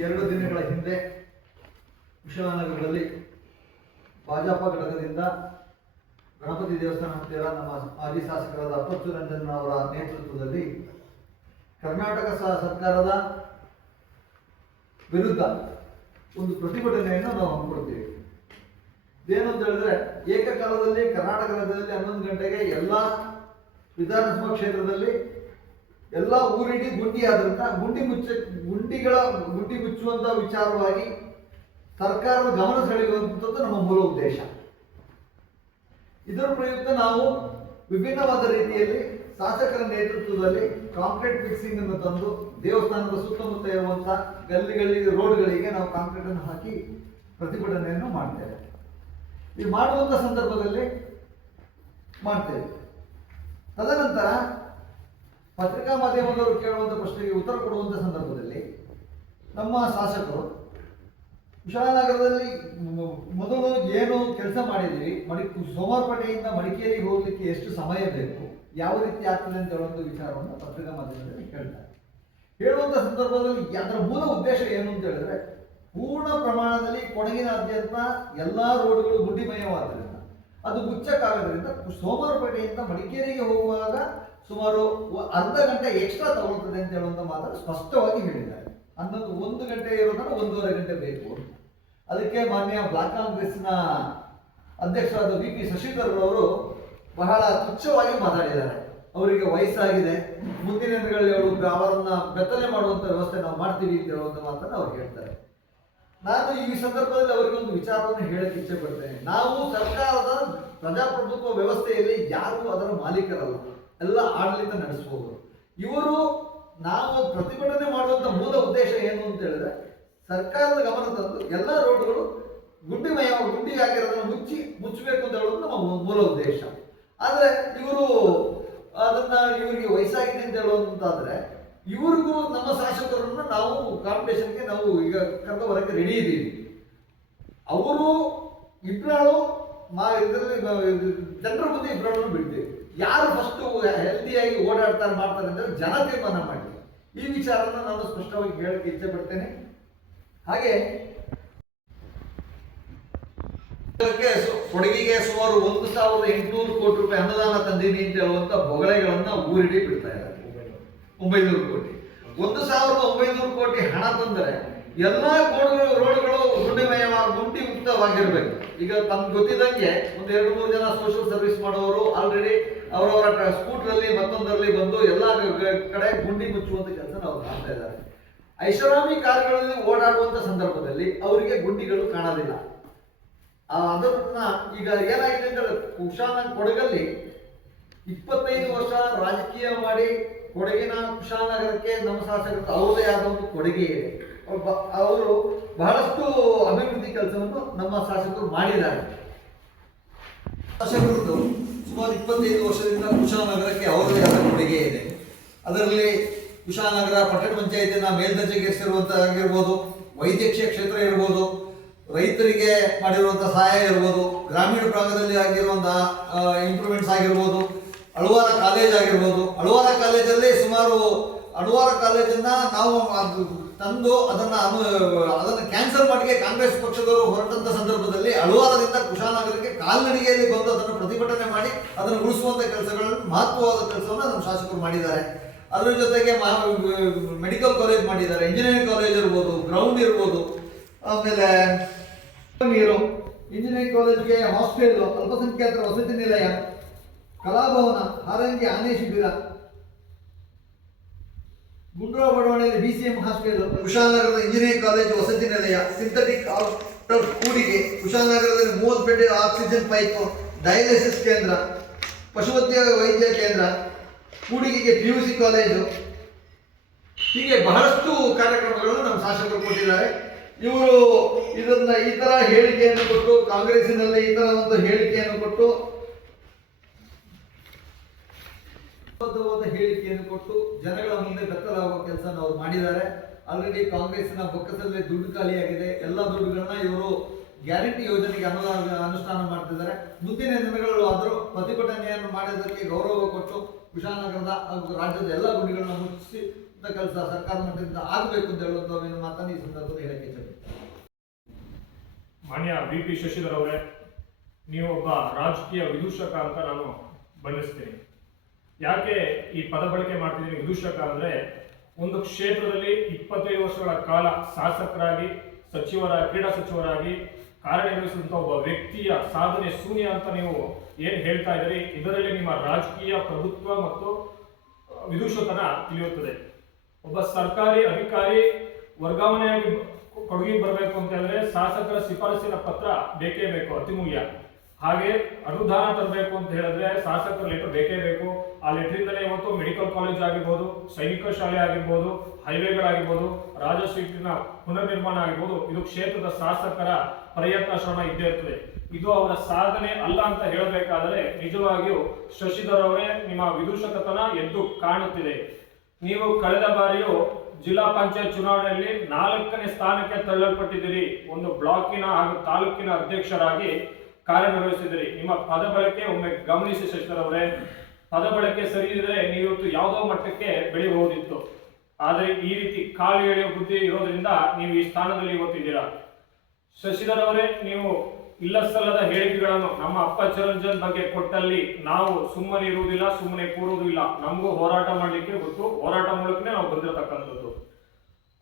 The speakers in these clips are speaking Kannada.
ಎರಡು ದಿನಗಳ ಹಿಂದೆ ಕುಶಾಲನಗರದಲ್ಲಿ ಭಾಜಪ ಘಟಕದಿಂದ ಗಣಪತಿ ದೇವಸ್ಥಾನ ಹತ್ತಿರ ನಮ್ಮ ಮಾಜಿ ಶಾಸಕರಾದ ಅಪ್ಪಚ್ಚು ರಂಜನ್ ಅವರ ನೇತೃತ್ವದಲ್ಲಿ ಕರ್ನಾಟಕ ಸರ್ಕಾರದ ವಿರುದ್ಧ ಒಂದು ಪ್ರತಿಭಟನೆಯನ್ನು ನಾವು ಹಮ್ಮಿಕೊಡ್ತೀವಿ. ಇದೇನು ಅಂತ ಹೇಳಿದ್ರೆ ಏಕಕಾಲದಲ್ಲಿ ಕರ್ನಾಟಕ ರಾಜ್ಯದಲ್ಲಿ ಹನ್ನೊಂದು ಗಂಟೆಗೆ ಎಲ್ಲ ವಿಧಾನಸಭಾ ಕ್ಷೇತ್ರದಲ್ಲಿ ಎಲ್ಲ ಊರಿಡಿ ಗುಂಡಿ ಆದ್ರಿಂದ ಗುಂಡಿ ಮುಚ್ಚ ಗುಂಡಿಗಳ ಗುಂಡಿ ಮುಚ್ಚುವಂತ ವಿಚಾರವಾಗಿ ಸರ್ಕಾರದ ಗಮನ ಸೆಳೆಯುವಂಥದ್ದು ನಮ್ಮ ಮೂಲ ಉದ್ದೇಶ. ಇದರ ಪ್ರಯುಕ್ತ ನಾವು ವಿಭಿನ್ನವಾದ ರೀತಿಯಲ್ಲಿ ಶಾಸಕರ ನೇತೃತ್ವದಲ್ಲಿ ಕಾಂಕ್ರೀಟ್ ಫಿಕ್ಸಿಂಗ್ ಅನ್ನು ತಂದು ದೇವಸ್ಥಾನದ ಸುತ್ತಮುತ್ತ ಇರುವಂತಹ ಗಲ್ಲಿಗಳಿಗೆ, ರೋಡ್ಗಳಿಗೆ ನಾವು ಕಾಂಕ್ರೀಟ್ ಅನ್ನು ಹಾಕಿ ಪ್ರತಿಭಟನೆಯನ್ನು ಮಾಡ್ತೇವೆ. ಇದು ಮಾಡುವಂತ ಸಂದರ್ಭದಲ್ಲಿ ಮಾಡ್ತೇವೆ. ತದನಂತರ ಪತ್ರಿಕಾ ಮಾಧ್ಯಮದವರು ಕೇಳುವಂಥ ಪ್ರಶ್ನೆಗೆ ಉತ್ತರ ಕೊಡುವಂಥ ಸಂದರ್ಭದಲ್ಲಿ ನಮ್ಮ ಶಾಸಕರು ವಿಶಾಲನಗರದಲ್ಲಿ ಮೊದಲು ಏನು ಕೆಲಸ ಮಾಡಿದ್ದೀವಿ ಮಡಿ, ಸೋಮವಾರಪೇಟೆಯಿಂದ ಮಡಿಕೇರಿಗೆ ಹೋಗಲಿಕ್ಕೆ ಎಷ್ಟು ಸಮಯ ಬೇಕು? ಯಾವ ರೀತಿ ಆಗ್ತದೆ ಅಂತ ಹೇಳುವಂಥ ವಿಚಾರವನ್ನು ಪತ್ರಿಕಾ ಮಾಧ್ಯಮದಲ್ಲಿ ಹೇಳ್ತಾರೆ. ಹೇಳುವಂಥ ಸಂದರ್ಭದಲ್ಲಿ ಅದರ ಮೂಲ ಉದ್ದೇಶ ಏನು ಅಂತ ಹೇಳಿದ್ರೆ ಪೂರ್ಣ ಪ್ರಮಾಣದಲ್ಲಿ ಕೊಡಗಿನಾದ್ಯಂತ ಎಲ್ಲ ರೋಡ್ಗಳು ಗುಡ್ಡಿಮಯವಾದ್ದರಿಂದ, ಅದು ಮುಚ್ಚಕ್ಕಾಗೋದ್ರಿಂದ ಸೋಮವಾರಪೇಟೆಯಿಂದ ಮಡಿಕೇರಿಗೆ ಹೋಗುವಾಗ ಸುಮಾರು ಅರ್ಧ ಗಂಟೆ ಎಕ್ಸ್ಟ್ರಾ ತಗೊಳ್ತದೆ ಅಂತ ಹೇಳುವಂತ ಮಾತನ್ನು ಸ್ಪಷ್ಟವಾಗಿ ಹೇಳಿದ್ದಾರೆ. ಹನ್ನೊಂದು, ಒಂದು ಗಂಟೆ ಇರೋದನ್ನು ಒಂದೂವರೆ ಗಂಟೆ ಬೇಕು ಅದಕ್ಕೆ ಮಾನ್ಯ ಬ್ಲಾಕ್ ಕಾಂಗ್ರೆಸ್ನ ಅಧ್ಯಕ್ಷರಾದ ವಿ ಪಿ ಶಶಿಧರ್ ಅವರು ಬಹಳ ತುಚ್ಛವಾಗಿ ಮಾತಾಡಿದ್ದಾರೆ. ಅವರಿಗೆ ವಯಸ್ಸಾಗಿದೆ. ಮುಂದಿನ ದಿನಗಳಲ್ಲಿ ಅವರು ಅವರನ್ನ ಬೆತ್ತಲೆ ಮಾಡುವಂತ ವ್ಯವಸ್ಥೆ ನಾವು ಮಾಡ್ತೀವಿ ಅಂತ ಹೇಳುವಂತ ಮಾತನ್ನು ಅವ್ರು ಹೇಳ್ತಾರೆ. ನಾನು ಈ ಸಂದರ್ಭದಲ್ಲಿ ಅವರಿಗೆ ಒಂದು ವಿಚಾರವನ್ನು ಹೇಳಕ್ಕೆ ಇಚ್ಛೆ ಪಡ್ತೇನೆ. ನಾವು ಸರ್ಕಾರದ ಪ್ರಜಾಪ್ರಭುತ್ವ ವ್ಯವಸ್ಥೆಯಲ್ಲಿ ಯಾರು ಅದರ ಮಾಲೀಕರಲ್ಲ. ಎಲ್ಲ ಆಡಳಿತ ನಡೆಸಬಹುದು ಇವರು ನಾವು ಪ್ರತಿಭಟನೆ ಮಾಡುವಂಥ ಮೂಲ ಉದ್ದೇಶ ಏನು ಅಂತ ಹೇಳಿದ್ರೆ ಸರ್ಕಾರದ ಗಮನ ತಂದು ಎಲ್ಲ ರೋಡ್ಗಳು ಗುಂಡಿಮಯ ಗುಂಡಿ ಆಗಿರೋದನ್ನು ಮುಚ್ಚಿ ಮುಚ್ಚಬೇಕು ಅಂತ ಹೇಳೋದು ನಮ್ಮ ಮೂಲ ಉದ್ದೇಶ. ಆದರೆ ಇವರು ಅದನ್ನ ಇವರಿಗೆ ವಯಸ್ಸಾಗಿದೆ ಅಂತ ಹೇಳುವಂತಾದ್ರೆ ಇವ್ರಿಗೂ ನಮ್ಮ ಶಾಸಕರನ್ನ ನಾವು ಕಾಂಪಿಟೇಷನ್ಗೆ ನಾವು ಈಗ ಕರೆದು ಬರಕ್ಕೆ ರೆಡಿ ಇದ್ದೀವಿ ಅವರು ಇಬ್ರಾಳು ಮಾ, ಇದರಲ್ಲಿ ಜನರ ಮುಂದೆ ಇಬ್ರಾಳನ್ನು ಬಿಡ್ತೀವಿ. ಯಾರು ಫಸ್ಟು ಹೆಲ್ದಿಯಾಗಿ ಓಡಾಡ್ತಾರೆ ಮಾಡ್ತಾರೆ ಅಂದ್ರೆ ಜನ ತೀರ್ಮಾನ ಮಾಡಿ ಈ ವಿಚಾರನ ನಾನು ಸ್ಪಷ್ಟವಾಗಿ ಹೇಳಕ್ಕೆ ಇಚ್ಛೆ ಪಡ್ತೇನೆ. ಹಾಗೆ ಕೊಡಗಿಗೆ ಸುಮಾರು ಒಂದು ಸಾವಿರದ ಎಂಟುನೂರು ಕೋಟಿ ರೂಪಾಯಿ ಅನುದಾನ ತಂದೀನಿ ಅಂತ ಹೇಳುವಂತ ಬೊಗಳೆಗಳನ್ನ ಊರಿಡಿ ಬಿಡ್ತಾ ಇದ್ದಾರೆ. ಒಂಬೈನೂರು ಕೋಟಿ. ಒಂದು ಸಾವಿರದ ಒಂಬೈನೂರು ಕೋಟಿ ಹಣ ತಂದರೆ ಎಲ್ಲಾ ರೋಡ್ಗಳು ರೋಡ್ಗಳು ಗುಂಡಿಮಯ, ಗುಂಡಿ ಮುಕ್ತವಾಗಿರ್ಬೇಕು. ಈಗ ತಮ್ಗೆ ಗೊತ್ತಿದ್ದಂಗೆ ಒಂದು ಎರಡು ಮೂರು ಜನ ಸೋಷಿಯಲ್ ಸರ್ವಿಸ್ ಮಾಡೋರು ಆಲ್ರೆಡಿ ಅವರವರ ಸ್ಕೂಟ್ರಲ್ಲಿ ಮತ್ತೊಂದರಲ್ಲಿ ಬಂದು ಎಲ್ಲ ಕಡೆ ಗುಂಡಿ ಮುಚ್ಚುವಂತ ಕೆಲಸ ನಾವು ಮಾಡ್ತಾ ಇದ್ದಾರೆ. ಐಷಾರಾಮಿ ಕಾರ್ಗಳಲ್ಲಿ ಓಡಾಡುವಂತ ಸಂದರ್ಭದಲ್ಲಿ ಅವರಿಗೆ ಗುಂಡಿಗಳು ಕಾಣೋದಿಲ್ಲ. ಅದನ್ನ ಈಗ ಏನಾಗಿದೆ ಅಂದ್ರೆ ಕುಶಾನ ಕೊಡಗಲ್ಲಿ ಇಪ್ಪತ್ತೈದು ವರ್ಷ ರಾಜಕೀಯ ಮಾಡಿ ಕೊಡಗಿನ ಕುಶಾನಗರಕ್ಕೆ ನಮ್ಮ ಶಾಸಕರು ಅವರದೇ ಆದ ಒಂದು ಕೊಡುಗೆ ಇದೆ. ಅವ್ರು ಬಹಳಷ್ಟು ಅಭಿವೃದ್ಧಿ ಕೆಲಸವನ್ನು ನಮ್ಮ ಶಾಸಕರು ಮಾಡಿದ್ದಾರೆ. ಶಾಸಕರದ್ದು ಸುಮಾರು ಇಪ್ಪತ್ತೈದು ವರ್ಷದಿಂದ ಕುಶಾಲನಗರಕ್ಕೆ ಅವರದೇ ಆದ ಕೊಡುಗೆ ಇದೆ. ಅದರಲ್ಲಿ ಕುಶಾಲನಗರ ಪಟ್ಟಣ ಪಂಚಾಯತಿನ ಮೇಲ್ದರ್ಜೆಗೇರಿಸಿರುವಂಥದ್ದಾಗಿರ್ಬೋದು ವೈದ್ಯಕೀಯ ಕ್ಷೇತ್ರ ಇರ್ಬೋದು, ರೈತರಿಗೆ ಮಾಡಿರುವಂಥ ಸಹಾಯ ಇರ್ಬೋದು, ಗ್ರಾಮೀಣ ಭಾಗದಲ್ಲಿ ಆಗಿರುವಂತಹ ಇಂಪ್ರೂವ್ಮೆಂಟ್ಸ್ ಆಗಿರ್ಬೋದು ಅಳುವಾರ ಕಾಲೇಜ್ ಆಗಿರ್ಬೋದು ಅಳುವಾರ ಕಾಲೇಜಲ್ಲಿ ಸುಮಾರು ಅಳುವಾರ ಕಾಲೇಜನ್ನ ನಾವು ತಂದು ಅದನ್ನ ಅದನ್ನು ಕ್ಯಾನ್ಸಲ್ ಮಾಡಿಗೆ ಕಾಂಗ್ರೆಸ್ ಪಕ್ಷದವರು ಹೊರಟಂತ ಸಂದರ್ಭದಲ್ಲಿ ಅಳುವಾರದಿಂದ ಕುಶಾಲನಗರಕ್ಕೆ ಕಾಲ್ನಡಿಗೆಯಲ್ಲಿ ಬಂದು ಅದನ್ನು ಪ್ರತಿಭಟನೆ ಮಾಡಿ ಅದನ್ನು ಉಳಿಸುವಂತ ಕೆಲಸಗಳನ್ನು, ಮಹತ್ವವಾದ ಕೆಲಸವನ್ನು ನಮ್ಮ ಶಾಸಕರು ಮಾಡಿದ್ದಾರೆ. ಅದರ ಜೊತೆಗೆ ಮೆಡಿಕಲ್ ಕಾಲೇಜ್ ಮಾಡಿದ್ದಾರೆ. ಇಂಜಿನಿಯರಿಂಗ್ ಕಾಲೇಜ್ ಇರ್ಬೋದು ಗ್ರೌಂಡ್ ಇರ್ಬೋದು. ಆಮೇಲೆ ನೀರು ಇಂಜಿನಿಯರಿಂಗ್ ಕಾಲೇಜ್ಗೆ ಹಾಸ್ಟೆಲ್ ಅಲ್ಪಸಂಖ್ಯಾತರ ವಸತಿ ನಿಲಯ, ಕಲಾಭವನ, ಹಾರಂಗಿ ಆನೆ ಶಿಬಿರ ಗುಂಡ್ರಾವ್ ಬಡಾವಣೆಯಲ್ಲಿ ಬಿ ಸಿ ಎಂ ಹಾಸ್ಪಿಟಲ್ ಕುಶಾಲನಗರದ ಇಂಜಿನಿಯರಿಂಗ್ ಕಾಲೇಜು ವಸತಿ ನಿಲಯ ಸಿಂಥೆಟಿಕ್ ಆಫ್ಟರ್ ಕೂಡಿಗೆ, ಕುಶಾಲನಗರದಲ್ಲಿ ಮೂವತ್ತು ಬೆಡ್ ಆಕ್ಸಿಜನ್ ಪೈಪ್ ಡಯಾಲಿಸಿಸ್ ಕೇಂದ್ರ ಪಶುವೈದ್ಯ ವೈದ್ಯ ಕೇಂದ್ರ, ಕೂಡಿಗೆಗೆ ಪಿ ಯು ಸಿ ಕಾಲೇಜು ಹೀಗೆ ಬಹಳಷ್ಟು ಕಾರ್ಯಕ್ರಮಗಳನ್ನು ನಮ್ಮ ಶಾಸಕರು ಕೊಟ್ಟಿದ್ದಾರೆ. ಇವರು ಇದನ್ನ ಈ ತರ ಹೇಳಿಕೆಯನ್ನು ಕೊಟ್ಟು, ಕಾಂಗ್ರೆಸ್ಸಿನಲ್ಲಿ ಈ ತರ ಒಂದು ಹೇಳಿಕೆಯನ್ನು ಕೊಟ್ಟು ಹೇಳಿಕೆಯನ್ನು ಕೊಟ್ಟು ಜನಗಳ ಮುಂದೆ ಬೆತ್ತಲಾಗುವ ಕೆಲಸ ಅವರು ಮಾಡಿದ್ದಾರೆ. ಆಲ್ರೆಡಿ ಕಾಂಗ್ರೆಸ್ನ ಬೊಕ್ಕಸಲ್ಲೇ ದುಡ್ಡು ಖಾಲಿಯಾಗಿದೆ. ಎಲ್ಲ ದುಡ್ಡುಗಳನ್ನ ಇವರು ಗ್ಯಾರಂಟಿ ಯೋಜನೆಗೆ ಅನುದಾನ, ಅನುಷ್ಠಾನ ಮಾಡ್ತಿದ್ದಾರೆ. ಮುಂದಿನ ದಿನಗಳು ಆದರೂ ಪ್ರತಿಭಟನೆಯನ್ನು ಮಾಡಿದ್ದಕ್ಕೆ ಗೌರವ ಕೊಟ್ಟು ವಿಶಾಲನಗರದ ಹಾಗೂ ರಾಜ್ಯದ ಎಲ್ಲ ಗುಂಡಿಗಳನ್ನ ಮುಚ್ಚಿಸಿ ಕೆಲಸ ಸರ್ಕಾರದ ಮಟ್ಟದಿಂದ ಆಗಬೇಕು ಅಂತ ಹೇಳುವಂತ ಮಾತನ್ನು ಈ ಸಂದರ್ಭದಲ್ಲಿ ಹೇಳಕ್ಕೆ ಮಾನ್ಯ ಬಿ ಪಿ ಶಶಿಧರ್ ಅವರೇ, ನೀವೊಬ್ಬ ರಾಜಕೀಯ ವಿದೂಷಕ ಅಂತ ನಾನು ಬಣ್ಣಿಸ್ತೀನಿ. ಯಾಕೆ ಈ ಪದ ಬಳಕೆ ಮಾಡ್ತಿದ್ದೀನಿ ವಿದೂಷಕ ಅಂದರೆ ಒಂದು ಕ್ಷೇತ್ರದಲ್ಲಿ ಇಪ್ಪತ್ತೈದು ವರ್ಷಗಳ ಕಾಲ ಶಾಸಕರಾಗಿ ಸಚಿವರ ಕ್ರೀಡಾ ಸಚಿವರಾಗಿ ಕಾರ್ಯನಿರ್ವಹಿಸಿದಂಥ ಒಬ್ಬ ವ್ಯಕ್ತಿಯ ಸಾಧನೆ ಶೂನ್ಯ ಅಂತ ನೀವು ಏನು ಹೇಳ್ತಾ ಇದ್ದೀರಿ? ಇದರಲ್ಲಿ ನಿಮ್ಮ ರಾಜಕೀಯ ಪ್ರಭುತ್ವ ಮತ್ತು ವಿದೂಷತನ ತಿಳಿಯುತ್ತದೆ. ಒಬ್ಬ ಸರ್ಕಾರಿ ಅಧಿಕಾರಿ ವರ್ಗಾವಣೆಯಾಗಿ ಕೊಡುಗೆ ಬರಬೇಕು ಅಂತ ಹೇಳಿದ್ರೆ ಶಾಸಕರ ಶಿಫಾರಸಿನ ಪತ್ರ ಬೇಕೇ ಬೇಕು ಮುಖ್ಯ ಹಾಗೆ ಅನುದಾನ ತರಬೇಕು ಅಂತ ಹೇಳಿದ್ರೆ ಶಾಸಕರ ಲೆಟರ್ ಬೇಕೇ ಬೇಕು. ಆ ಲೆಟ್ರಿಂದಲೇ ಇವತ್ತು ಮೆಡಿಕಲ್ ಕಾಲೇಜ್ ಆಗಿರ್ಬೋದು, ಸೈನಿಕ ಶಾಲೆ ಆಗಿರ್ಬೋದು, ಹೈವೇಗಳಾಗಿರ್ಬೋದು ಪುನರ್ ಪುನರ್ನಿರ್ಮಾಣ ಆಗಿರ್ಬೋದು, ಇದು ಕ್ಷೇತ್ರದ ಶಾಸಕರ ಪ್ರಯತ್ನ ಶ್ರಮ ಇದ್ದೇ ಇರ್ತದೆ. ಇದು ಅವರ ಸಾಧನೆ ಅಲ್ಲ ಅಂತ ಹೇಳಬೇಕಾದರೆ ನಿಜವಾಗಿಯೂ ಶಶಿಧರ್ ಅವರೇ ನಿಮ್ಮ ವಿದೂಷಕತನ ಎದ್ದು ಕಾಣುತ್ತಿದೆ. ನೀವು ಕಳೆದ ಬಾರಿಯೂ ಜಿಲ್ಲಾ ಪಂಚಾಯತ್ ಚುನಾವಣೆಯಲ್ಲಿ ನಾಲ್ಕನೇ ಸ್ಥಾನಕ್ಕೆ ತಳ್ಳಲ್ಪಟ್ಟಿದ್ದೀರಿ. ಒಂದು ಬ್ಲಾಕಿನ ಹಾಗೂ ತಾಲೂಕಿನ ಅಧ್ಯಕ್ಷರಾಗಿ ಕಾರ್ಯನಿರ್ವಹಿಸಿದಿರಿ ನಿಮ್ಮ ಪದ ಬಳಕೆ ಒಮ್ಮೆ ಗಮನಿಸಿ ಶಶಿಧರ್ ಅವರೇ. ಪದ ಬಳಕೆ ಸರಿ ಇದ್ರೆ ನೀವಿವತ್ತು ಯಾವುದೋ ಮಟ್ಟಕ್ಕೆ ಬೆಳೆಯಬಹುದಿತ್ತು. ಆದರೆ ಈ ರೀತಿ ಕಾಲು ಎಳೆಯುವ ಬುದ್ಧಿ ಇರೋದ್ರಿಂದ ನೀವು ಈ ಸ್ಥಾನದಲ್ಲಿ ಇವತ್ತಿದ್ದೀರಾ. ಶಶಿಧರ್ ಅವರೇ, ನೀವು ಇಲ್ಲ ಸಲ್ಲದ ಹೇಳಿಕೆಗಳನ್ನು ನಮ್ಮ ಅಪ್ಪ ಚಿರಂಜನ್ ಬಗ್ಗೆ ಕೊಟ್ಟಲ್ಲಿ ನಾವು ಸುಮ್ಮನೆ ಇರುವುದಿಲ್ಲ, ಸುಮ್ಮನೆ ಕೂರುವುದಿಲ್ಲ ನಮಗೂ ಹೋರಾಟ ಮಾಡಲಿಕ್ಕೆ ಗೊತ್ತು. ಹೋರಾಟ ಮೂಲಕನೇ ನಾವು ಬಂದಿರತಕ್ಕಂಥದ್ದು.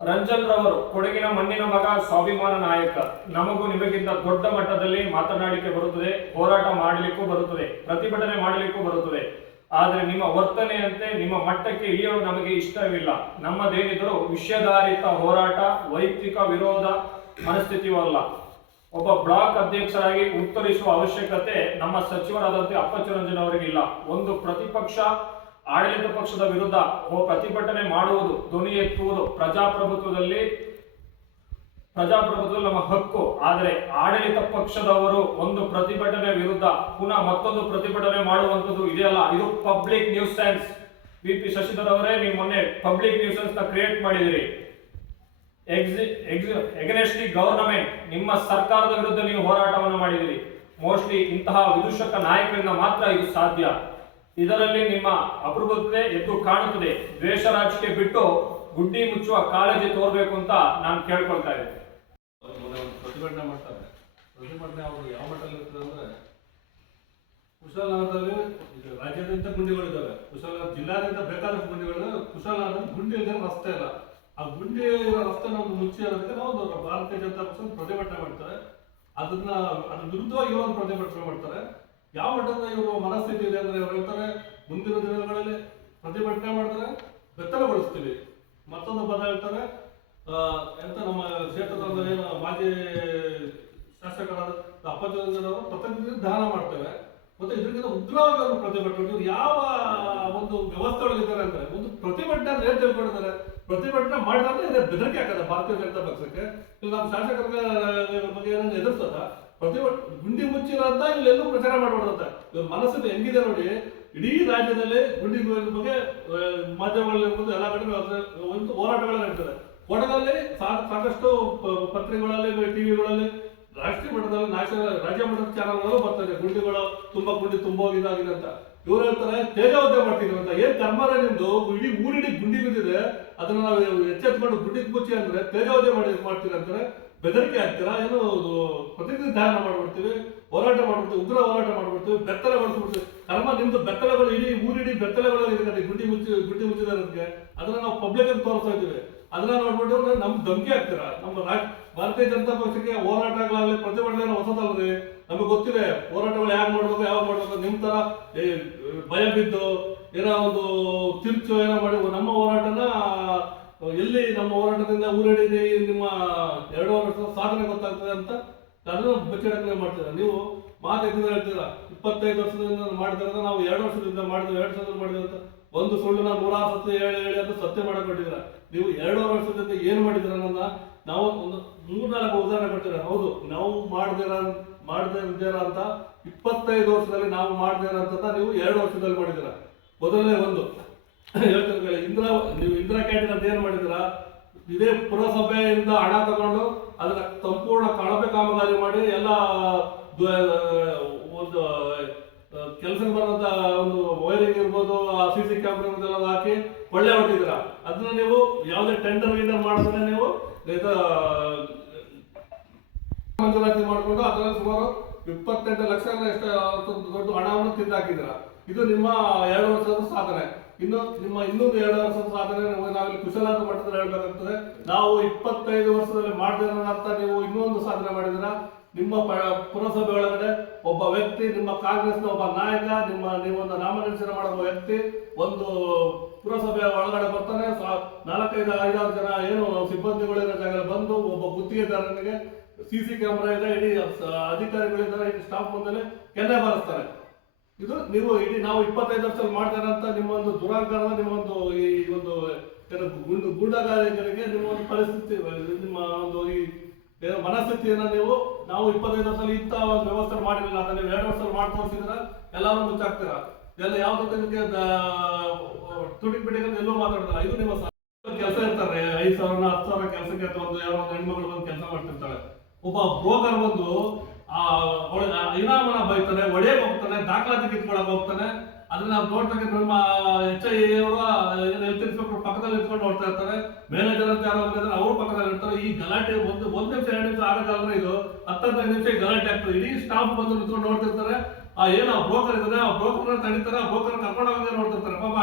ರಂಜನ್ ರವರು, ಕೊಡಗಿನ ಮಣ್ಣಿನ ಮಗ, ಸ್ವಾಭಿಮಾನ ನಾಯಕ. ನಮಗೂ ನಿಮಗಿಂತ ದೊಡ್ಡ ಮಟ್ಟದಲ್ಲಿ ಮಾತನಾಡಲಿಕ್ಕೆ ಬರುತ್ತದೆ, ಹೋರಾಟ ಮಾಡಲಿಕ್ಕೂ ಬರುತ್ತದೆ, ಪ್ರತಿಭಟನೆ ಮಾಡಲಿಕ್ಕೂ ಬರುತ್ತದೆ. ಆದರೆ ನಿಮ್ಮ ವರ್ತನೆಯಂತೆ ನಿಮ್ಮ ಮಟ್ಟಕ್ಕೆ ಇಳಿಯಲು ನಮಗೆ ಇಷ್ಟವಿಲ್ಲ. ನಮ್ಮದೇನಿದ್ರು ವಿಷಯಾಧಾರಿತ ಹೋರಾಟ, ವೈಯಕ್ತಿಕ ವಿರೋಧ ಮನಸ್ಥಿತಿಯೂ ಅಲ್ಲ ಒಬ್ಬ ಬ್ಲಾಕ್ ಅಧ್ಯಕ್ಷರಾಗಿ ಉತ್ತರಿಸುವ ಅವಶ್ಯಕತೆ ನಮ್ಮ ಸಚಿವರಾದಂತೆ ಅಪ್ಪಚುರಂಜನ್ ಅವರಿಗಿಲ್ಲ. ಒಂದು ಪ್ರತಿಪಕ್ಷ, ಆಡಳಿತ ಪಕ್ಷದ ವಿರುದ್ಧ ಪ್ರತಿಭಟನೆ ಮಾಡುವುದು, ಧ್ವನಿ ಎತ್ತುವುದು ಪ್ರಜಾಪ್ರಭುತ್ವದಲ್ಲಿ ಪ್ರಜಾಪ್ರಭುತ್ವ ನಮ್ಮ ಹಕ್ಕು. ಆದರೆ ಆಡಳಿತ ಪಕ್ಷದವರು ಒಂದು ಪ್ರತಿಭಟನೆ ವಿರುದ್ಧ ಪುನಃ ಮತ್ತೊಂದು ಪ್ರತಿಭಟನೆ ಮಾಡುವಂತದ್ದು ಇದೆಯಲ್ಲ? ಇದು public news sense V P Shashidhar ಅವರೇ, ನೀವು ಮೊನ್ನೆ ಪಬ್ಲಿಕ್ ನ್ಯೂಸ್ನ ಕ್ರಿಯೇಟ್ ಮಾಡಿದಿರಿ. ಎಗ್ನೆಸ್ಟ್ ದಿ ಗವರ್ನಮೆಂಟ್ ನಿಮ್ಮ ಸರ್ಕಾರದ ವಿರುದ್ಧ ನೀವು ಹೋರಾಟವನ್ನು ಮಾಡಿದಿರಿ. ಮೋಸ್ಟ್ಲಿ ಇಂತಹ ವಿದೂಷಕ ನಾಯಕರಿಂದ ಮಾತ್ರ ಇದು ಸಾಧ್ಯ. ಇದರಲ್ಲಿ ನಿಮ್ಮ ಅಪ್ರಬುದ್ಧತೆ ಎದ್ದು ಕಾಣುತ್ತದೆ. ದ್ವೇಷ ರಾಜಕೀಯ ಬಿಟ್ಟು ಗುಡ್ಡಿ ಮುಚ್ಚುವ ಕಾಳಜಿ ತೋರ್ಬೇಕು ಅಂತ ನಾನು ಕೇಳ್ಕೊಳ್ತಾ ಇದ್ದೀನಿ. ಪ್ರತಿಭಟನೆ ಮಾಡ್ತಾರೆ. ಪ್ರತಿಭಟನೆ ಅವರು ಯಾವ ಮಟ್ಟದಲ್ಲಿ ಇರ್ತದೆ ಅಂದ್ರೆ ಕುಶಾಲನಗರದಲ್ಲಿ ರಾಜ್ಯಾದ್ಯಂತ ಗುಂಡಿಗಳಿದ್ದಾವೆ ಕುಶಾಲ ಜಿಲ್ಲಾದ್ಯಂತ ಬೇಕಾದಷ್ಟು ಗುಂಡಿಗಳು ಕುಶಾಲನಗರ ಗುಂಡಿ ಇಲ್ಲದೆ ರಸ್ತೆ ಇಲ್ಲ. ಆ ಗುಂಡಿ ಇರೋ ರಸ್ತೆ ಒಂದು ಮುಚ್ಚಿ ಅನ್ನೋದಕ್ಕೆ ನಾವು ಭಾರತೀಯ ಜನತಾ ಪಕ್ಷ ಪ್ರತಿಭಟನೆ ಮಾಡ್ತಾರೆ. ಅದನ್ನ ಅದ್ರ ವಿರುದ್ಧವಾಗಿ ಇವರು ಪ್ರತಿಭಟನೆ ಮಾಡ್ತಾರೆ. ಯಾವ ಮಟ್ಟದ ಇವರು ಮನಸ್ಥಿತಿ ಇದೆ ಅಂದ್ರೆ ಇವರು ಹೇಳ್ತಾರೆ, ಮುಂದಿನ ದಿನಗಳಲ್ಲಿ ಪ್ರತಿಭಟನೆ ಮಾಡ್ತಾರೆ, ಬೆತ್ತಲಗೊಳಿಸ್ತೀವಿ. ಮತ್ತೊಂದು ಪದ ಹೇಳ್ತಾರೆ ಆ, ಎಂತ ನಮ್ಮ ಕ್ಷೇತ್ರದ ಏನು ಮಾಜಿ ಶಾಸಕರಾದ ಅಪ್ಪಚಂದ್ರವರು ಪ್ರತಿನಿಧಿ ದಾನ ಮಾಡ್ತೇವೆ. ಮತ್ತೆ ಇದರಿಂದ ಉಗ್ರವಾಗಿ ಅವರು ಪ್ರತಿಭಟನೆ ಯಾವ ಒಂದು ವ್ಯವಸ್ಥೆ ಒಳಗಿದ್ದಾರೆ ಅಂದ್ರೆ ಒಂದು ಪ್ರತಿಭಟನೆ ಏನ್ ತಿಳ್ಕೊಂಡಿದ್ದಾರೆ ಪ್ರತಿಭಟನೆ ಮಾಡಿದ್ರೆ ಬೆದರಿಕೆ ಹಾಕದ ಭಾರತೀಯ ಜನತಾ ಪಕ್ಷಕ್ಕೆ. ಇಲ್ಲಿ ನಮ್ಮ ಶಾಸಕರ ಬಗ್ಗೆ ಏನೋ ಎದುರಿಸ್ತದ ಪ್ರತಿಭಟ ಗುಂಡಿ ಮುಚ್ಚಿರೋಂತ ಇಲ್ಲೆಲ್ಲೂ ಪ್ರಚಾರ ಮಾಡಬಾರ್ದಂತ. ಇವ್ರ ಮನಸ್ಸಿನ ಹೆಂಗಿದೆ ನೋಡಿ. ಇಡೀ ರಾಜ್ಯದಲ್ಲಿ ಗುಂಡಿ ಬಗ್ಗೆ ಆ, ಮಾಧ್ಯಮಗಳಲ್ಲಿ ಎಲ್ಲ ಕಡೆ ಒಂದು ಹೋರಾಟಗಳು ನಡೀತದೆ. ಒಳಗಲ್ಲಿ ಸಾಕಷ್ಟು ಪತ್ರಿಕೆಗಳಲ್ಲಿ ಟಿವಿಗಳಲ್ಲಿ ರಾಷ್ಟ್ರೀಯ ಮಟ್ಟದಲ್ಲಿ ನ್ಯಾಷನಲ್ ರಾಜ್ಯ ಮಟ್ಟದ ಚಾನಲ್ಗಳು ಬರ್ತದೆ. ಗುಂಡಿಗಳು ತುಂಬಾ, ಗುಂಡಿ ತುಂಬ ಹೋಗಿದಾಗಿದೆ ಅಂತ. ಇವ್ರು ಹೇಳ್ತಾರೆ, ತೇಜಾವಧೆ ಮಾಡ್ತಿದ್ರು ಅಂತ. ಏನ್ ಕರ್ಮಾರ ನಿಮ್ದು? ಇಡೀ ಊರಿಡೀ ಗುಂಡಿ ಬಿದ್ದಿದೆ. ಅದನ್ನ ನಾವು ಎಚ್ಚೆತ್ಕೊಂಡು ಗುಂಡಿ ಮುಚ್ಚಿ ಅಂದ್ರೆ ತೇಜಾವಧೆ ಮಾಡಿ, ಮಾಡ್ತೀರ ಅಂತಾರೆ. ಬೆದರಿಕೆ ಹಾಕ್ತೀರಾ? ಏನು ಪ್ರತಿದಿನ ದಾನ ಮಾಡ್ಬಿಡ್ತೀವಿ, ಹೋರಾಟ ಮಾಡ್ಬಿಡ್ತೀವಿ, ಉಗ್ರ ಹೋರಾಟ ಮಾಡ್ಬಿಡ್ತೀವಿ ಬೆತ್ತಲೆಗೊಳಿಸ್ಬಿಡ್ತೀವಿ ಕರ್ಮ ನಿಮ್ದು ಬೆತ್ತಲೆಗಳು, ಇಡೀ ಊರಿಡೀ ಬೆತ್ತಲೆಗಳು ಇದೆ ಗುಂಡಿ ಮುಚ್ಚಿ, ಗುಂಡಿ ಅದಕ್ಕೆ ಅದನ್ನ ನಾವು ಪಬ್ಲಿಕ್ ಅಂತ ತೋರಿಸ್ತಾ ಇದ್ದೀವಿ. ಅದನ್ನ ನೋಡ್ಬಿಟ್ಟು ನಮ್ ಧಮಕಿ ಹಾಕ್ತೀರಾ ನಮ್ಮ ಭಾರತೀಯ ಜನತಾ ಪಕ್ಷಕ್ಕೆ ಹೋರಾಟಗಳಾಗಲಿ ಪ್ರತಿಭಟನೆ ಹೊಸದಲ್ರಿ. ನಮಗೆ ಗೊತ್ತಿದೆ, ಹೋರಾಟಗಳು ಯಾಕೆ ಮಾಡ್ಬೇಕು, ಯಾವಾಗ ಮಾಡ್ಬೇಕು ನಿಮ್ ತರ ಭಯ ಬಿದ್ದು ಏನೋ ಒಂದು ತಿರ್ಚು ಏನೋ ಮಾಡಿ ನಮ್ಮ ಹೋರಾಟನ, ಎಲ್ಲಿ ನಮ್ಮ ಹೋರಾಟದಿಂದ ಊರಡಿದೆ ನಿಮ್ಮ ಎರಡು ವರ್ಷದ ಸಾಧನೆ ಗೊತ್ತಾಗ್ತದೆ ಅಂತ ಅದನ್ನು ಬಚ್ಚಿಡಕ್ಕೆ ಮಾಡ್ತೀರಾ? ನೀವು ಮಾತು ಹೇಳ್ತೀರಾ, ಇಪ್ಪತ್ತೈದು ವರ್ಷದಿಂದ ಮಾಡಿದ್ರೆ ನಾವು ಎರಡು ವರ್ಷದಿಂದ ಮಾಡಿದ್ವಿ ಎರಡು ಸಾವಿರದ ಮಾಡಿದ್ವಿ ಅಂತ. ಒಂದು ಸುಳ್ಳಿನ ನೂರ ಸತ್ಯ ಹೇಳಿ ಹೇಳಿ ಅಂತ ಸತ್ಯ ಮಾಡಿಕೊಟ್ಟಿದ್ರ ನೀವು ಎರಡೂವರೆ ವರ್ಷದಿಂದ ಏನು ಮಾಡಿದ್ರ ನನ್ನ ನಾವು ಒಂದು ಮೂರ್ನಾಲ್ಕು ಉದಾಹರಣೆ ಕೊಟ್ಟಿರ ಹೌದು, ನಾವು ಮಾಡ್ದಿರ ಮಾಡದೇ ಇದ್ದೀರ ಅಂತ ಇಪ್ಪತ್ತೈದು ವರ್ಷದಲ್ಲಿ ನಾವು ಮಾಡ್ದಿರ ಅಂತ ನೀವು ಎರಡು ವರ್ಷದಲ್ಲಿ ಮಾಡಿದಿರ ಮೊದಲನೇ ಒಂದು. ಹೇಳ್ತೀನಿ ಇಂದ್ರ, ನೀವು ಇಂದಿರಾ ಕ್ಯಾಂಟೀನ್ ಅಂತ ಏನ್ ಮಾಡಿದಿರಾ ಇದೇ ಪುರಸಭೆಯಿಂದ ಹಣ ತಗೊಂಡು ಅದನ್ನ ಸಂಪೂರ್ಣ ಕಳಪೆ ಕಾಮಗಾರಿ ಮಾಡಿ ಎಲ್ಲ ಒಂದು ಕೆಲಸಕ್ಕೆ ಬರುವಂತ ಒಂದು ವೈರಿಂಗ್ ಇರ್ಬೋದು ಸಿ ಸಿ ಕ್ಯಾಮ್ರಾ ಹಾಕಿ ಒಳ್ಳೆ ಹೊಟ್ಟಿದ್ರ ಅದನ್ನ ನೀವು ಟೆಂಡರ್ ಗಿಂಡರ್ ಮಾಡಿದ್ರೆ ನೀವು ಮಂಜೂರಾತಿ ಮಾಡಿಕೊಂಡು ಅದರಲ್ಲಿ ಸುಮಾರು ಇಪ್ಪತ್ತೆಂಟು ಲಕ್ಷ ಎಷ್ಟು ದೊಡ್ಡ ಹಣವನ್ನು ತಿಂದಾಕಿದ್ದೀರ? ಇದು ನಿಮ್ಮ ಎರಡು ವರ್ಷದ ಸಾಧನೆ. ಇನ್ನು ನಿಮ್ಮ ಇನ್ನೊಂದು ಎರಡು ವರ್ಷದ ಸಾಧನೆ ನಾವಿಲ್ಲಿ ಕುಶಲಾದ ಮಟ್ಟದಲ್ಲಿ ಹೇಳ್ಬೇಕಾಗ್ತದೆ. ನಾವು ಇಪ್ಪತ್ತೈದು ವರ್ಷದಲ್ಲಿ ಮಾಡಿದಿರೋಂತ ನೀವು ಇನ್ನೊಂದು ಸಾಧನೆ ಮಾಡಿದಿರ ನಿಮ್ಮ ಪುರಸಭೆ ಒಳಗಡೆ ಒಬ್ಬ ವ್ಯಕ್ತಿ, ನಿಮ್ಮ ಕಾಂಗ್ರೆಸ್ನ ಒಬ್ಬ ನಾಯಕ, ನಿಮ್ಮ, ನೀವೊಂದು ನಾಮನಿರ್ದೇಶನ ಮಾಡುವ ವ್ಯಕ್ತಿ ಒಂದು ಪುರಸಭೆ ಒಳಗಡೆ ಬರ್ತಾನೆ. ನಾಲ್ಕೈದು, ಐದಾರು ಜನ ಏನು ಸಿಬ್ಬಂದಿಗಳಿರೋ ಜಾಗ ಬಂದು ಒಬ್ಬ ಗುತ್ತಿಗೆದಾರನಿಗೆ ಸಿ ಸಿ ಕ್ಯಾಮ್ರಾ ಇದೆ, ಇಡೀ ಅಧಿಕಾರಿಗಳಿದ್ದಾರೆ ಇಡೀ ಸ್ಟಾಫ್ ಮುಂದೆ ಕೆನ್ನೆ ಬಾರಿಸ್ತಾರೆ. ಇದು ನೀವು ಇಡೀ, ನಾವು ಇಪ್ಪತ್ತೈದು ವರ್ಷದಲ್ಲಿ ಅಂತ ನಿಮ್ಮ ಒಂದು ದುರಾಂಕಾರದ ನಿಮ್ಮ ಒಂದು ಈ ಒಂದು ಗುಂಡು ಗೂಂಡಾಗಾರಿಗಳಿಗೆ ನಿಮ್ಮ ಒಂದು ಪರಿಸ್ಥಿತಿ, ನಿಮ್ಮ ಒಂದು ಈ ಮನಸ್ಥಿತಿಯನ್ನ ನೀವು, ನಾವು ಇಪ್ಪತ್ತೈದು ವರ್ಷದಲ್ಲಿ ಇಂಥ ಒಂದು ವ್ಯವಸ್ಥೆ ಮಾಡಿರಲಿಲ್ಲ ಅಂತ ನೀವು ಎರಡು ವರ್ಷದಲ್ಲಿ ಮಾಡಿ ತೋರಿಸಿದ್ರ ಮುಚ್ಚಾಕ್ತೀರ ಎಲ್ಲ ಯಾವ್ದು ಇದಕ್ಕೆ ತುಟಿ ಬಿಡಿಗೆ ಎಲ್ಲೂ ಮಾತಾಡ್ತಾರೆ ಇದು ನಿಮ್ಮ ಕೆಲಸ ಇರ್ತಾರೆ. ಐದು ಸಾವಿರ ಹತ್ತು ಸಾವಿರ ಕೆಲಸಕ್ಕೆ ಒಂದು ಯಾರೋ ಒಂದು ಹೆಣ್ಮಗಳು ಬಂದು ಕೆಲಸ ಮಾಡ್ತಿರ್ತಾಳೆ ಒಬ್ಬ ಬ್ರೋಕರ್ ಬಂದು, ಆ ಇನಾಮನ ಬೈತಾನೆ, ಒಡೆಯಕ್ಕೆ ಹೋಗ್ತಾನೆ, ದಾಖಲಾತಿ ಕಿತ್ಕೊಳಕ್ ಹೋಗ್ತಾನೆ. ಅದನ್ನ ನಾವು ನೋಡ್ತಕ್ಕ ನಮ್ಮ ಎಚ್ ಐ ಅವರು ಇನ್ಸ್ಪೆಕ್ಟರ್ ಪಕ್ಕದಲ್ಲಿ ನಿಂತ್ಕೊಂಡು ನೋಡ್ತಾ ಇರ್ತಾರೆ. ಮ್ಯಾನೇಜರ್ ಅಂತ ಯಾರೋ ಇದ್ದಾರೆ ಅವ್ರ ಪಕ್ಕದಲ್ಲಿ ಇರ್ತಾರೆ. ಈ ಗಲಾಟೆ ಒಂದು, ಒಂದ್ ನಿಮಿಷ, ಎರಡು ನಿಮಿಷ ಆಗಲ್ಲ ಇದು. ಹತ್ತೈದು ನಿಮಿಷ ಗಲಾಟೆ ಆಗ್ತದೆ. ಇಡೀ ಸ್ಟಾಫ್ ಬಂದು ನಿಂತ್ಕೊಂಡು ನೋಡ್ತಿರ್ತಾರೆ. ಆ, ಏನು ಬ್ರೋಕರ್ ಇದ್ದಾರೆ ಆ ಬ್ರೋಕರ್ ತಡಿತಾರೆ, ಆ ಬ್ರೋಕರ್ ಕರ್ಕೊಂಡು ಹೋಗಿ ನೋಡ್ತಿರ್ತಾರೆ. ಪಾಪ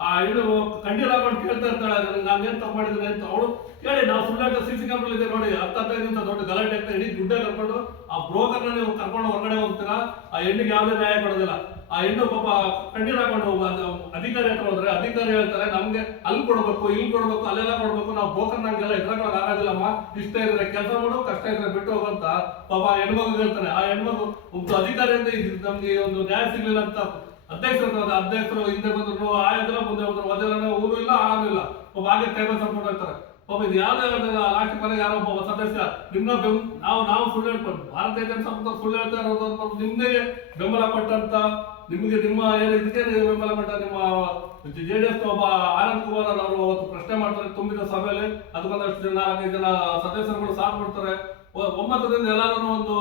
ಆ ಇಳು ಕಂಡೀಲ್ ಹಾಕೊಂಡು ಕೇಳ್ತಾ ಇರ್ತಾಳೆ. ನಾನು ಏನ್ ತಪ್ಪು ಮಾಡಿದ್ದೀನಿ ಅಂತ ಅವಳು ಕೇಳಿ. ನಾವು ಸುಳ್ಳಾಟ ಸಿ ಸಿ ಕ್ಯಾಮ್ರಾ ಇದೆ ನೋಡಿ. ಹತ್ತು ನಿಮಿಷ ದೊಡ್ಡ ಗಲಾಟೆ ಆಗ್ತಾ ಇಡೀ ದುಡ್ಡೇ ಕರ್ಕೊಂಡು ಆ ಬ್ರೋಕರ್ನ ನೀವು ಕರ್ಕೊಂಡು ಹೊರಗಡೆ ಹೋಗ್ತೀರಾ? ಆ ಹೆಣ್ಣಿಗೆ ಯಾವುದೇ ನ್ಯಾಯ ಕೊಡೋದಿಲ್ಲ. ಆ ಹೆಣ್ಣು ಪಾಪ ಕಣ್ಣೀರ್ ಹಾಕೊಂಡು ಹೋಗುವಂತ ಅಧಿಕಾರಿ ಹತ್ರ ಹೋದ್ರೆ ಅಧಿಕಾರಿ ಹೇಳ್ತಾರೆ, ನಮ್ಗೆ ಅಲ್ಲಿ ಕೊಡ್ಬೇಕು, ಇಲ್ಲಿ ಕೊಡ್ಬೇಕು, ಅಲ್ಲೆಲ್ಲ ಕೊಡ್ಬೇಕು, ನಾವು ಬೋಕರ್ ನಂಗೆಲ್ಲ ಇದ್ರಾಗ ಆಗೋದಿಲ್ಲಮ್ಮ, ಇಷ್ಟ ಇದ್ರೆ ಕೆಲಸ ಮಾಡು, ಕಷ್ಟ ಇದ್ರೆ ಬಿಟ್ಟು ಹೋಗಂತ ಪಾಪ ಹೆಣ್ಮಗು ಹೇಳ್ತಾರೆ ಆ ಹೆಣ್ಮಗು ಒಬ್ಬ ಅಧಿಕಾರಿ ಅಂತ ಇದು ನಮ್ಗೆ ಒಂದು ನ್ಯಾಯ ಸಿಗ್ಲಿಲ್ಲ ಅಂತ ಅಧ್ಯಕ್ಷರು ಅಧ್ಯಕ್ಷರು ಹಿಂದೆ ಬಂದ್ರು ಆಯ್ತು ಮುಂದೆ ಬಂದ್ರು ಮೊದಲ ಊರು ಇಲ್ಲ ಆಗಿಲ್ಲ ಒಬ್ಬ ಹಾಗೆ ಟೇಬಲ್ ಸಪೋರ್ಟ್ ಆಗ್ತಾರೆ ಒಬ್ಬ ಇದು ಯಾವ್ದೇ ಲಾಸ್ಟ್ ಮನೆಗೆ ಯಾರೋ ಒಬ್ಬ ಸದಸ್ಯ ನಿಮ್ಮ ಬೆಂ, ನಾವು ನಾವು ಸುಳ್ಳು ಹೇಳ್ಕೊಂಡು, ಭಾರತೀಯ ಜನ ಪಕ್ಷ ಸುಳ್ಳು ಹೇಳ್ತಾ ಇರೋದು ನಿಮ್ದೇ ಬೆಂಬಲ ಕೊಟ್ಟಂತ ನಿಮಗೆ ನಿಮ್ಮ ಏನು ಇದಕ್ಕೆ ಬೆಂಬಲ ಮಟ್ಟ ನಿಮ್ಮ ಜೆ ಡಿ ಎಸ್ ಒಬ್ಬ ಆನಂದ್ ಕುಮಾರ್ ಅವರು ಅವತ್ತು ಪ್ರಶ್ನೆ ಮಾಡ್ತಾರೆ ತುಂಬಿದ ಸಭೆಯಲ್ಲಿ. ಅದಕ್ಕೊಂದಷ್ಟು ಜನ, ನಾಲ್ಕೈದು ಜನ ಸದಸ್ಯರುಗಳು ಸಾಥ್ ಕೊಡ್ತಾರೆ ಒಮ್ಮತದಿಂದ ಎಲ್ಲರೂ ಒಂದು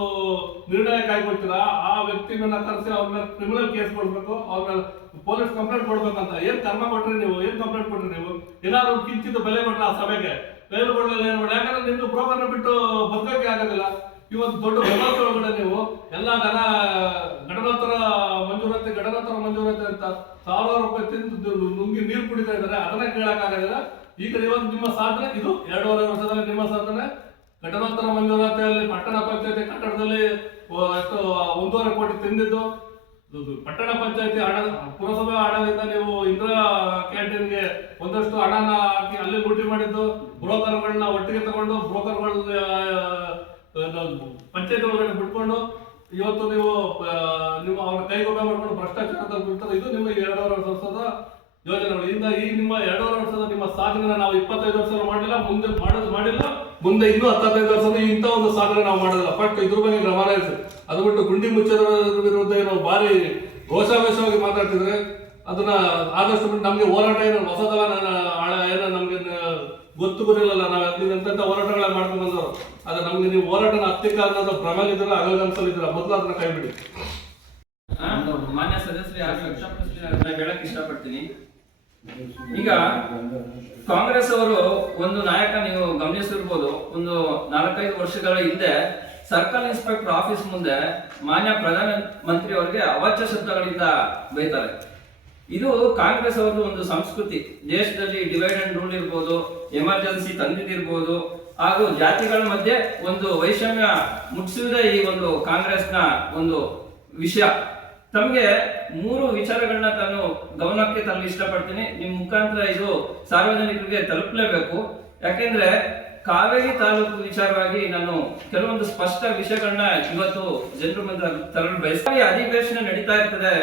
ನಿರ್ಣಯ ಕೈಗೊಳ್ತೀರಾ? ಆ ವ್ಯಕ್ತಿಗಳನ್ನ ಕರೆಸಿ ಅವ್ರ ಮೇಲೆ ಕ್ರಿಮಿನಲ್ ಕೇಸ್ ಕೊಡ್ಬೇಕು, ಅವ್ರ ಮೇಲೆ ಪೊಲೀಸ್ ಕಂಪ್ಲೇಂಟ್ ಕೊಡ್ಬೇಕಂತ. ಏನ್ ಕರ್ಮ ಕೊಟ್ರಿ ನೀವು? ಏನ್ ಕಂಪ್ಲೇಂಟ್ ಕೊಟ್ರಿ ನೀವು? ಏನಾದ್ರು ಕಿಂಚಿತ ಬೆಲೆ ಕೊಟ್ರ ಆ ಸಭೆಗೆ? ಬೆಲೆ ಕೊಡಲಿಲ್ಲ ಏನ್ ಮಾಡಿ ಯಾಕಂದ್ರೆ ನಿಮ್ದು ಬ್ರೋಕರ್ನ ಬಿಟ್ಟು ಬದುಕಕ್ಕೆ ಆಗೋದಿಲ್ಲ. ಇವತ್ತು ದೊಡ್ಡ ವ್ಯವಸ್ಥೆ ಒಳಗಡೆ ನೀವು ಎಲ್ಲ ಘನ ಘಟನೋತ್ತರ ಮಂಜೂರಾತಿ ಘಟನೋತ್ತರ ಮಂಜೂರಾತಿ ಅಂತ ಸಾವಿರಾರು ರೂಪಾಯಿ ತಿಂದು ನುಂಗಿ ನೀರು ಕುಡಿತಾ ಇದ್ದಾರೆ. ಅದನ್ನ ಕೇಳಕ್ ಆಗೋದಿಲ್ಲ ಈಗ ಇವತ್ತು ನಿಮ್ಮ ಸಾಧನೆ, ಇದು ಎರಡೂವರೆ ವರ್ಷದಲ್ಲಿ ನಿಮ್ಮ ಸಾಧನೆ. ಘಟನೋತ್ತರ ಮಂಜೂರಾತಿಯಲ್ಲಿ ಪಟ್ಟಣ ಪಂಚಾಯತಿ ಕಟ್ಟಡದಲ್ಲಿ ಎಷ್ಟು, ಒಂದೂವರೆ ಕೋಟಿ ತಿಂದಿದ್ದು. ಪಟ್ಟಣ ಪಂಚಾಯತಿ ಹಣ, ಪುರಸಭೆ ಹಣದಿಂದ ನೀವು ಇಂದಿರಾ ಕ್ಯಾಂಟೀನ್ಗೆ ಒಂದಷ್ಟು ಹಣನ ಹಾಕಿ ಅಲ್ಲಿ ಲೂಟಿ ಮಾಡಿದ್ದು. ಬ್ರೋಕರ್ಗಳನ್ನ ಒಟ್ಟಿಗೆ ತಗೊಂಡು ಬ್ರೋಕರ್ಗಳ ಪಂಚಾಯತ್ ಒಳಗಡೆ ಬಿಟ್ಕೊಂಡು ಇವತ್ತು ನೀವು ನಿಮ್ಮ ಅವ್ರ ಕೈಗೊಬ್ಬ ಮಾಡ್ಕೊಂಡು ಭ್ರಷ್ಟಾಚಾರದಲ್ಲಿ ಬಿಡ್ತಾರೆ. ಇದು ನಿಮ್ಮ ಎರಡೂವರೆ ವರ್ಷದ ಯೋಜನೆಗಳು. ಇಂದ ಈ ನಿಮ್ಮ ಎರಡೂವರೆ ವರ್ಷದ ನಿಮ್ಮ ಸಾಧನೆ ನಾವು ಇಪ್ಪತ್ತೈದು ವರ್ಷ ಮಾಡಿಲ್ಲ, ಮುಂದೆ ಮಾಡೋದು ಮಾಡಿಲ್ಲ, ಮುಂದೆ ಇನ್ನೂ ಹತ್ತೈದು ವರ್ಷದ ಇಂಥ ಒಂದು ಸಾಧನೆ ನಾವು ಮಾಡೋದಿಲ್ಲ ಬಟ್ ಇದ್ರ ಬಗ್ಗೆ ಗಮನ ಇರಿಸಿ. ಅದು ಬಿಟ್ಟು ಗುಂಡಿ ಮುಚ್ಚದ ವಿರುದ್ಧ ಏನೋ ಭಾರಿ ಘೋಷಾವೇಶವಾಗಿ ಮಾತಾಡ್ತಿದ್ರೆ ಅದನ್ನ ಆದಷ್ಟು ಬಿಟ್ಟು ನಮ್ಗೆ ಹೋರಾಟ ಏನು ಹೊಸದಲ್ಲ ಏನೋ ನಮ್ಗೆ ಗೊತ್ತು ಬರಲಿಲ್ಲ ನಾವು ಎಂತೆಂಥ ಹೋರಾಟಗಳ ಮಾಡ್ಕೊಂಡು ಬಂದವರು. ಆದ್ರೆ ನಮ್ಗೆ ನೀವು ಹೋರಾಟನ ಹತ್ತಿಕ ಅನ್ನೋದು ಭ್ರಮಲಿದ್ದೀರ ಅಗಲಗನ್ಸಲಿದ್ದೀರ ಮೊದಲು ಅದನ್ನ ಕೈ ಬಿಡಿ ಮಾನ್ಯ ಸದಸ್ಯರು, ಯಾರು ವ್ಯಕ್ತಪಡಿಸ್ತೀನಿ ಅದನ್ನ ಹೇಳಕ್ ಇಷ್ಟಪಡ್ತೀನಿ. ಈಗ ಕಾಂಗ್ರೆಸ್ ಅವರು ಒಂದು ನಾಯಕ ನೀವು ಗಮನಿಸಿರ್ಬೋದು, ಒಂದು ನಾಲ್ಕೈದು ವರ್ಷಗಳ ಹಿಂದೆ ಸರ್ಕಲ್ ಇನ್ಸ್ಪೆಕ್ಟರ್ ಆಫೀಸ್ ಮುಂದೆ ಮಾನ್ಯ ಪ್ರಧಾನ ಮಂತ್ರಿ ಅವರಿಗೆ ಅವಾಚ್ಯ ಶಬ್ದಗಳಿಂದ ಬೈತಾರೆ. ಇದು ಕಾಂಗ್ರೆಸ್ ಅವರದ್ದು ಒಂದು ಸಂಸ್ಕೃತಿ. ದೇಶದಲ್ಲಿ ಡಿವೈಡ್ ಅಂಡ್ ರೂಲ್ ಇರ್ಬೋದು, ಎಮರ್ಜೆನ್ಸಿ ತಂದಿದಿರ್ಬೋದು ಹಾಗೂ ಜಾತಿಗಳ ಮಧ್ಯೆ ಒಂದು ವೈಷಮ್ಯ ಮುಟ್ಟಿಸುವುದೇ ಈ ಒಂದು ಕಾಂಗ್ರೆಸ್ನ ಒಂದು ವಿಷಯ. ತಮಗೆ ಮೂರು ವಿಚಾರಗಳನ್ನ ತಾನು ಗಮನಕ್ಕೆ ತರಲು ಇಷ್ಟಪಡ್ತೀನಿ. ನಿಮ್ಮ ಮುಖಾಂತರ ಇದು ಸಾರ್ವಜನಿಕರಿಗೆ ತಲುಪಲೇಬೇಕು. ಯಾಕೆಂದ್ರೆ ಕಾವೇರಿ ತಾಲೂಕು ವಿಚಾರವಾಗಿ ನಾನು ಕೆಲವೊಂದು ಸ್ಪಷ್ಟ ವಿಷಯಗಳನ್ನ ಇವತ್ತು ಜನರ ಮುಂದೆ ತರಲು ಬಯಸ್ತೀನಿ. ಅಧಿವೇಶನ ನಡೀತಾ ಇರ್ತದೆ.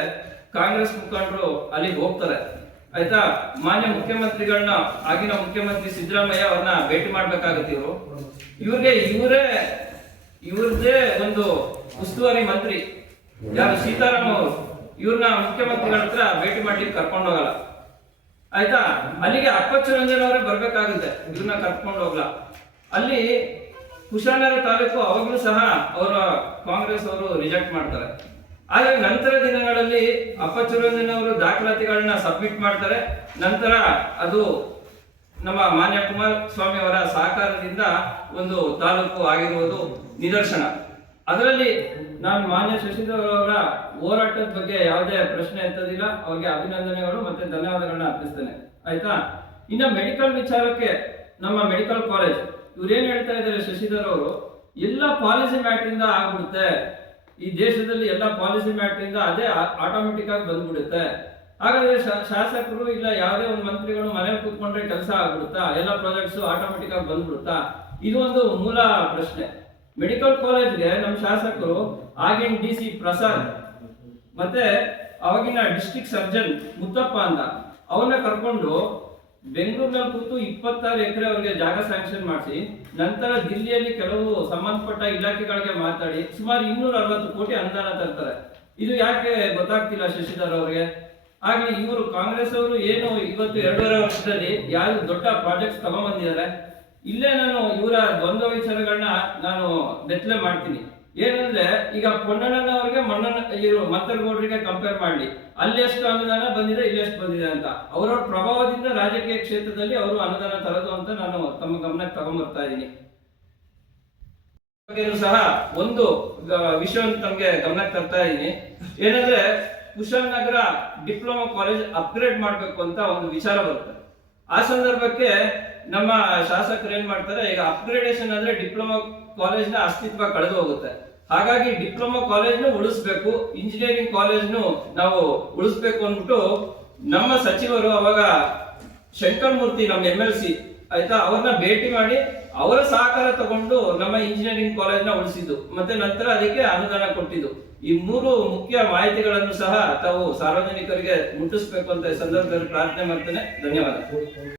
ಕಾಂಗ್ರೆಸ್ ಮುಖಂಡರು ಅಲ್ಲಿಗೆ ಹೋಗ್ತಾರೆ. ಆಯ್ತಾ? ಮಾನ್ಯ ಮುಖ್ಯಮಂತ್ರಿಗಳನ್ನ, ಆಗಿನ ಮುಖ್ಯಮಂತ್ರಿ ಸಿದ್ದರಾಮಯ್ಯ ಅವ್ರನ್ನ ಭೇಟಿ ಮಾಡ್ಬೇಕಾಗತ್ತೆ ಇವರು ಇವ್ರಿಗೆ ಇವರೇ, ಇವ್ರದೇ ಒಂದು ಉಸ್ತುವಾರಿ ಮಂತ್ರಿ. ಯಾರು? ಸೀತಾರಾಮ್ ಅವರು. ಇವ್ರನ್ನ ಮುಖ್ಯಮಂತ್ರಿಗಳ ಹತ್ರ ಭೇಟಿ ಮಾಡ್ಲಿಕ್ಕೆ ಕರ್ಕೊಂಡು ಹೋಗಲ್ಲ. ಆಯ್ತಾ? ಅಲ್ಲಿಗೆ ಅಪ್ಪಚ್ಚು ರಂಜನ್ ಅವರೇ ಬರ್ಬೇಕಾಗುತ್ತೆ. ಇವ್ರನ್ನ ಕರ್ಕೊಂಡು ಹೋಗ್ಲ. ಅಲ್ಲಿ ಕುಶಾಲನಗರ ತಾಲೂಕು ಅವಾಗ್ಲೂ ಸಹ ಅವರ ಕಾಂಗ್ರೆಸ್ ಅವರು ರಿಜೆಕ್ಟ್ ಮಾಡ್ತಾರೆ. ಆದ್ರೆ ನಂತರ ದಿನಗಳಲ್ಲಿ ಅಪ್ಪಚುರಂಜನವರು ದಾಖಲಾತಿಗಳನ್ನ ಸಬ್ಮಿಟ್ ಮಾಡ್ತಾರೆ. ನಂತರ ಅದು ನಮ್ಮ ಮಾನ್ಯ ಕುಮಾರ್ ಸ್ವಾಮಿ ಅವರ ಸಹಕಾರದಿಂದ ಒಂದು ತಾಲೂಕು ಆಗಿರುವುದು ನಿದರ್ಶನ. ಅದರಲ್ಲಿ ನಾನು ಮಾನ್ಯ ಶಶಿಧರ್ ಅವರ ಹೋರಾಟದ ಬಗ್ಗೆ ಯಾವುದೇ ಪ್ರಶ್ನೆ ಎತ್ತದಿಲ್ಲ. ಅವ್ರಿಗೆ ಅಭಿನಂದನೆಗಳು ಮತ್ತೆ ಧನ್ಯವಾದಗಳನ್ನ ಅರ್ಪಿಸ್ತೇನೆ. ಆಯ್ತಾ? ಇನ್ನು ಮೆಡಿಕಲ್ ವಿಚಾರಕ್ಕೆ ನಮ್ಮ ಮೆಡಿಕಲ್ ಕಾಲೇಜ್ ಇವ್ರು ಏನ್ ಹೇಳ್ತಾ ಇದ್ದಾರೆ ಶಶಿಧರ್ ಅವರು? ಎಲ್ಲ ಪಾಲಿಸಿ ಮ್ಯಾಟ್ರಿಂದ ಆಗ್ಬಿಡುತ್ತೆ. ಈ ದೇಶದಲ್ಲಿ ಎಲ್ಲ ಪಾಲಿಸಿ ಮ್ಯಾಟ್ರಿಂದ ಅದೇ ಆಟೋಮೆಟಿಕ್ ಆಗಿ ಬಂದ್ಬಿಡುತ್ತೆ. ಹಾಗಾದ್ರೆ ಶಾಸಕರು ಇಲ್ಲ ಯಾವುದೇ ಒಂದು ಮಂತ್ರಿಗಳು ಮನೇಲಿ ಕೂತ್ಕೊಂಡ್ರೆ ಕೆಲಸ ಆಗ್ಬಿಡುತ್ತಾ? ಎಲ್ಲ ಪ್ರಾಜೆಕ್ಟ್ಸ್ ಆಟೋಮೆಟಿಕ್ ಆಗಿ ಬಂದ್ಬಿಡುತ್ತಾ? ಇದು ಒಂದು ಮೂಲ ಪ್ರಶ್ನೆ. ಮೆಡಿಕಲ್ ಕಾಲೇಜ್ಗೆ ನಮ್ಮ ಶಾಸಕರು ಆಗಿನ ಡಿ ಸಿ ಪ್ರಸಾದ್ ಮತ್ತೆ ಅವಾಗಿನ ಡಿಸ್ಟ್ರಿಕ್ಟ್ ಸರ್ಜನ್ ಮುತ್ತಪ್ಪ ಅಂತ ಅವನ್ನ ಕರ್ಕೊಂಡು ಬೆಂಗಳೂರಿನಲ್ಲಿ ಕೂತು ಇಪ್ಪತ್ತಾರು ಎಕರೆ ಅವರಿಗೆ ಜಾಗ ಸ್ಯಾಂಕ್ಷನ್ ಮಾಡಿಸಿ, ನಂತರ ದಿಲ್ಲಿಯಲ್ಲಿ ಕೆಲವು ಸಂಬಂಧಪಟ್ಟ ಇಲಾಖೆಗಳಿಗೆ ಮಾತಾಡಿ, ಸುಮಾರು ಇನ್ನೂರ ಅರವತ್ತು ಕೋಟಿ ಅನುದಾನ ತರ್ತಾರೆ. ಇದು ಯಾಕೆ ಗೊತ್ತಾಗ್ತಿಲ್ಲ ಶಶಿಧರ್ ಅವರಿಗೆ? ಹಾಗೆ ಇವರು ಕಾಂಗ್ರೆಸ್ ಅವರು ಏನು ಇವತ್ತು ಎರಡೂವರೆ ವರ್ಷದಲ್ಲಿ ಯಾರು ದೊಡ್ಡ ಪ್ರಾಜೆಕ್ಟ್ಸ್ ತಗೊಂಡ್ಬಂದಿದ್ದಾರೆ? ಇಲ್ಲೇ ನಾನು ಇವರ ದ್ವಂದ್ವ ವಿಚಾರಗಳನ್ನ ನಾನು ಬೆತ್ತಲೆ ಮಾಡ್ತೀನಿ. ಏನಂದ್ರೆ, ಈಗ ಪೊನ್ನಣ್ಣನ ಅವ್ರಿಗೆ ಮಣ್ಣನ ಇವರು ಗೌಡರಿಗೆ ಕಂಪೇರ್ ಮಾಡಲಿ. ಅಲ್ಲಿ ಎಷ್ಟು ಅನುದಾನ ಬಂದಿದೆ, ಇಲ್ಲಿ ಎಷ್ಟು ಬಂದಿದೆ ಅಂತ. ಅವರವ್ರ ಪ್ರಭಾವದಿಂದ ರಾಜಕೀಯ ಕ್ಷೇತ್ರದಲ್ಲಿ ಅವರು ಅನುದಾನ ತರೋದು ಅಂತ ನಾನು ತಮ್ಮ ಗಮನಕ್ಕೆ ತಗೊಂಡ್ಬರ್ತಾ ಇದ್ದೀನಿ ಸಹ ಒಂದು ವಿಷಯವನ್ನು ತಮಗೆ ಗಮನಕ್ಕೆ ತರ್ತಾ ಇದ್ದೀನಿ ಏನಂದ್ರೆ ಕುಶಾಲನಗರ ಡಿಪ್ಲೊಮಾ ಕಾಲೇಜ್ ಅಪ್ಗ್ರೇಡ್ ಮಾಡಬೇಕು ಅಂತ ಒಂದು ವಿಚಾರ ಬರುತ್ತೆ. ಆ ಸಂದರ್ಭಕ್ಕೆ ನಮ್ಮ ಶಾಸಕರು ಏನ್ ಮಾಡ್ತಾರೆ, ಈಗ ಅಪ್ಗ್ರೇಡೇಷನ್ ಅಂದ್ರೆ ಡಿಪ್ಲೊಮಾ ಕಾಲೇಜ್ನ ಅಸ್ತಿತ್ವ ಕಳೆದು ಹೋಗುತ್ತೆ. ಹಾಗಾಗಿ ಡಿಪ್ಲೊಮಾ ಕಾಲೇಜ್ನು ಉಳಿಸ್ಬೇಕು ಇಂಜಿನಿಯರಿಂಗ್ ಕಾಲೇಜ್ನು ನಾವು ಉಳಿಸ್ಬೇಕು ಅಂದ್ಬಿಟ್ಟು ನಮ್ಮ ಸಚಿವರು ಅವಾಗ ಶಂಕರ್ ಮೂರ್ತಿ ನಮ್ಮ ಎಂ ಎಲ್ ಸಿ ಆಯ್ತಾ ಅವ್ರನ್ನ ಭೇಟಿ ಮಾಡಿ ಅವರ ಸಹಕಾರ ತಗೊಂಡು ನಮ್ಮ ಇಂಜಿನಿಯರಿಂಗ್ ಕಾಲೇಜ್ನ ಉಳಿಸಿದ್ದು. ಮತ್ತೆ ನಂತರ ಅದಕ್ಕೆ ಅನುದಾನ ಕೊಟ್ಟಿದ್ದು. ಈ ಮೂರು ಮುಖ್ಯ ಮಾಹಿತಿಗಳನ್ನು ಸಹ ತಾವು ಸಾರ್ವಜನಿಕರಿಗೆ ಮುಟ್ಟಿಸ್ಬೇಕು ಅಂತ ಸಂದರ್ಭದಲ್ಲಿ ಪ್ರಾರ್ಥನೆ ಮಾಡ್ತೇನೆ. ಧನ್ಯವಾದ.